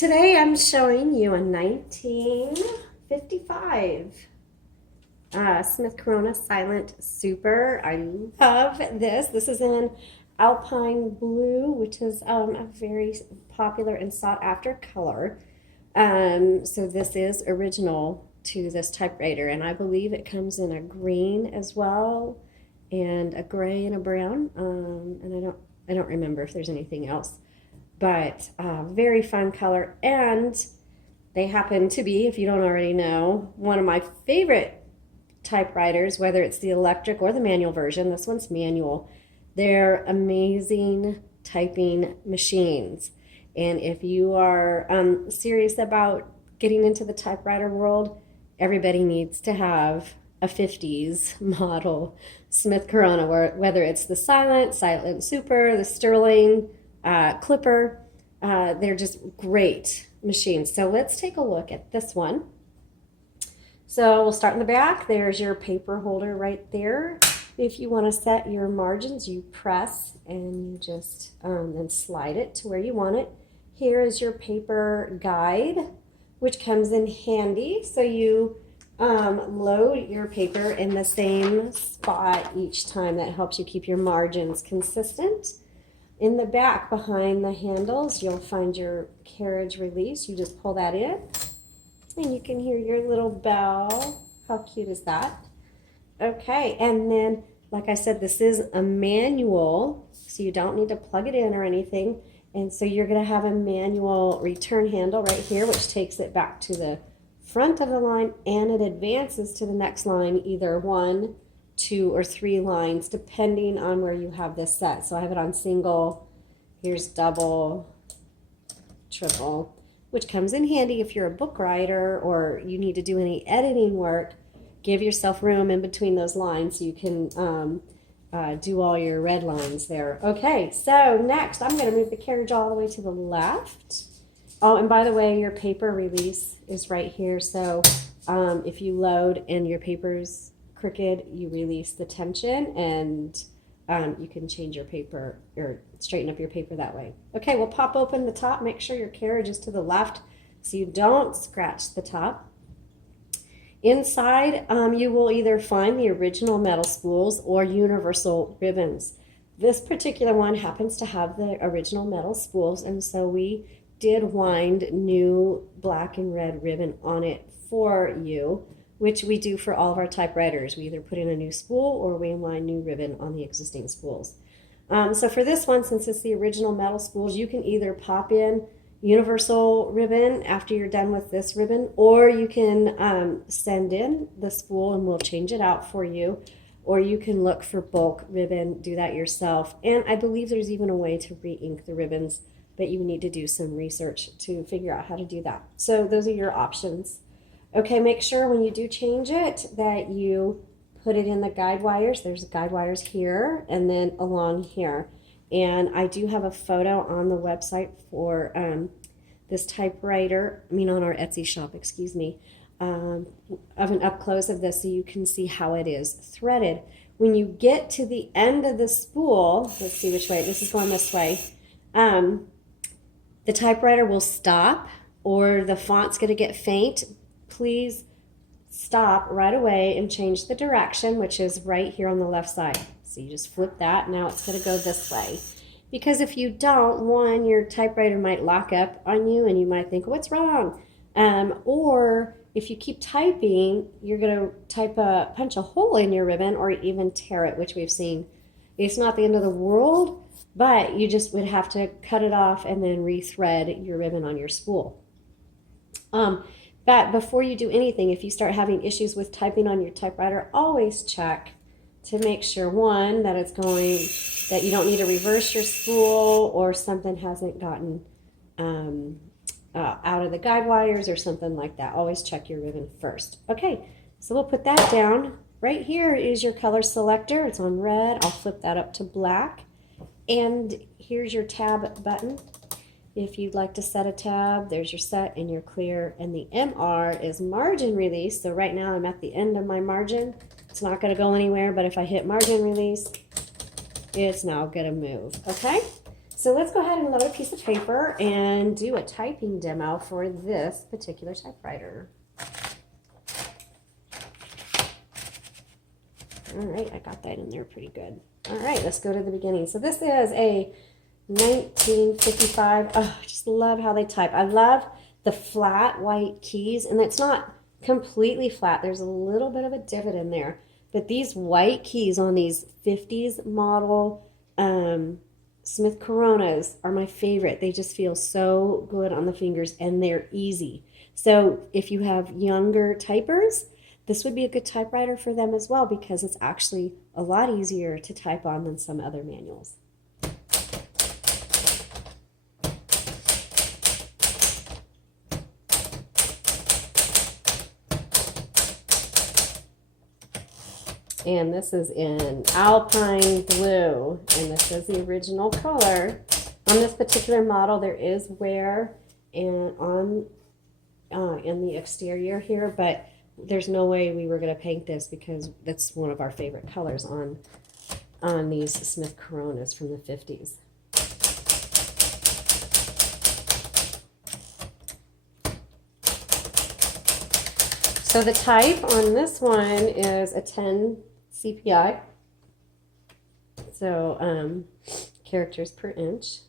Today I'm showing you a 1955 Smith Corona Silent Super. I love this. This is in Alpine blue, which is a very popular and sought after color. So this is original to this typewriter, and I believe it comes in a green as well, and a gray and a brown. And I don't remember if there's anything else. But very fun color, and they happen to be, if you don't already know, one of my favorite typewriters, whether it's the electric or the manual version. This one's manual. They're amazing typing machines, and if you are serious about getting into the typewriter world, everybody needs to have a 50s model Smith Corona, whether it's the Silent Super, the Sterling, Clipper. They're just great machines. So let's take a look at this one. So we'll start in the back. There's your paper holder right there. If you want to set your margins, you press and you just then slide it to where you want it. Here is your paper guide, which comes in handy. So you load your paper in the same spot each time. That helps you keep your margins consistent. In the back, behind the handles, you'll find your carriage release. You just pull that in, and you can hear your little bell. How cute is that? Okay, and then, like I said, this is a manual, so you don't need to plug it in or anything. And so you're going to have a manual return handle right here, which takes it back to the front of the line, and it advances to the next line, either 1, 2, or 3 lines, depending on where you have this set. So I have it on single, here's double, triple, which comes in handy if you're a book writer or you need to do any editing work. Give yourself room in between those lines so you can do all your red lines there. Okay, so next I'm going to move the carriage all the way to the left. Oh, and by the way, your paper release is right here. So if you load and your paper's crooked, you release the tension, and you can change your paper or straighten up your paper that way. Okay, we'll pop open the top. Make sure your carriage is to the left so you don't scratch the top. Inside, you will either find the original metal spools or universal ribbons. This particular one happens to have the original metal spools, and so we did wind new black and red ribbon on it for you, which we do for all of our typewriters. We either put in a new spool or we line new ribbon on the existing spools. So for this one, since it's the original metal spools, you can either pop in universal ribbon after you're done with this ribbon, or you can send in the spool and we'll change it out for you, or you can look for bulk ribbon, do that yourself. And I believe there's even a way to re-ink the ribbons, but you need to do some research to figure out how to do that. So those are your options. Okay, make sure when you do change it that you put it in the guide wires. There's guide wires here and then along here. And I do have a photo on the website for this typewriter, on our Etsy shop, excuse me, of an up close of this so you can see how it is threaded. When you get to the end of the spool, let's see which way, this is going this way, the typewriter will stop or the font's going to get faint. Please stop right away and change the direction, which is right here on the left side. So you just flip that. Now it's going to go this way. Because if you don't, one, your typewriter might lock up on you and you might think, what's wrong? Or if you keep typing, you're going to punch a hole in your ribbon or even tear it, which we've seen. It's not the end of the world, but you just would have to cut it off and then rethread your ribbon on your spool. But before you do anything, if you start having issues with typing on your typewriter, always check to make sure, one, that that you don't need to reverse your spool or something hasn't gotten out of the guide wires or something like that. Always check your ribbon first. Okay, so we'll put that down. Right here is your color selector. It's on red. I'll flip that up to black. And here's your tab button. If you'd like to set a tab, there's your set and your clear. And the MR is margin release. So right now I'm at the end of my margin. It's not going to go anywhere, but if I hit margin release, it's now going to move. Okay? So let's go ahead and load a piece of paper and do a typing demo for this particular typewriter. All right, I got that in there pretty good. All right, let's go to the beginning. So this is a 1955. Oh, I just love how they type. I love the flat white keys, and it's not completely flat. There's a little bit of a divot in there. But these white keys on these 50s model Smith Coronas are my favorite. They just feel so good on the fingers, and they're easy. So if you have younger typers, this would be a good typewriter for them as well, because it's actually a lot easier to type on than some other manuals. And this is in Alpine blue, and this is the original color. On this particular model, there is wear and in the exterior here, but there's no way we were going to paint this because that's one of our favorite colors on these Smith Coronas from the 50s. So the type on this one is a 10 CPI, so characters per inch.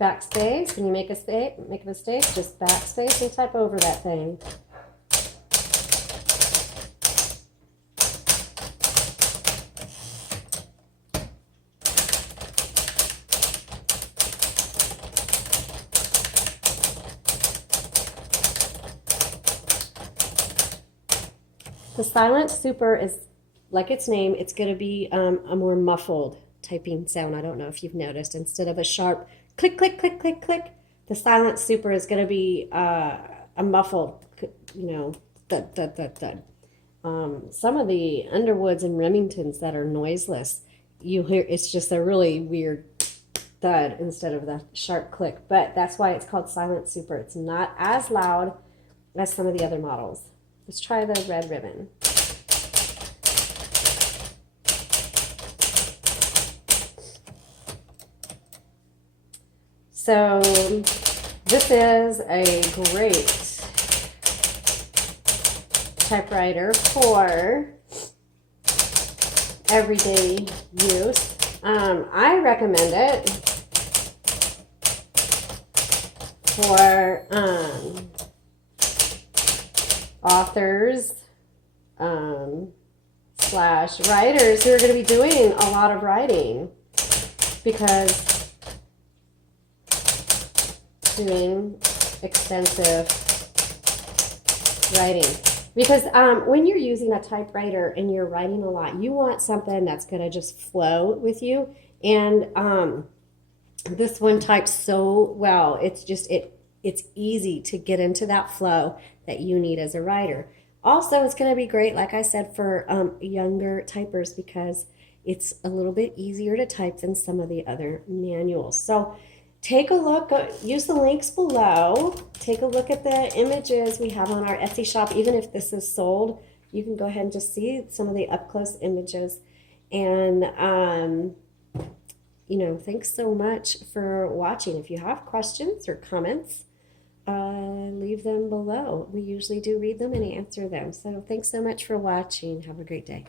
Backspace, when you make a mistake, just backspace and type over that thing. The Silent Super is, like its name, it's going to be a more muffled typing sound. I don't know if you've noticed. Instead of a sharp click, click, click, click, click, the Silent Super is going to be a muffled, thud, thud, thud, thud. Some of the Underwoods and Remingtons that are noiseless, you hear it's just a really weird thud instead of the sharp click. But that's why it's called Silent Super. It's not as loud as some of the other models. Let's try the red ribbon. So this is a great typewriter for everyday use. I recommend it for authors slash writers who are going to be doing a lot of writing, because doing extensive writing. Because when you're using a typewriter and you're writing a lot, you want something that's going to just flow with you. And this one types so well. It's just, it's easy to get into that flow that you need as a writer. Also, it's going to be great, like I said, for younger typers, because it's a little bit easier to type than some of the other manuals. So take a look, use the links below, take a look at the images we have on our Etsy shop. Even if this is sold, you can go ahead and just see some of the up-close images. And, thanks so much for watching. If you have questions or comments, leave them below. We usually do read them and answer them. So thanks so much for watching. Have a great day.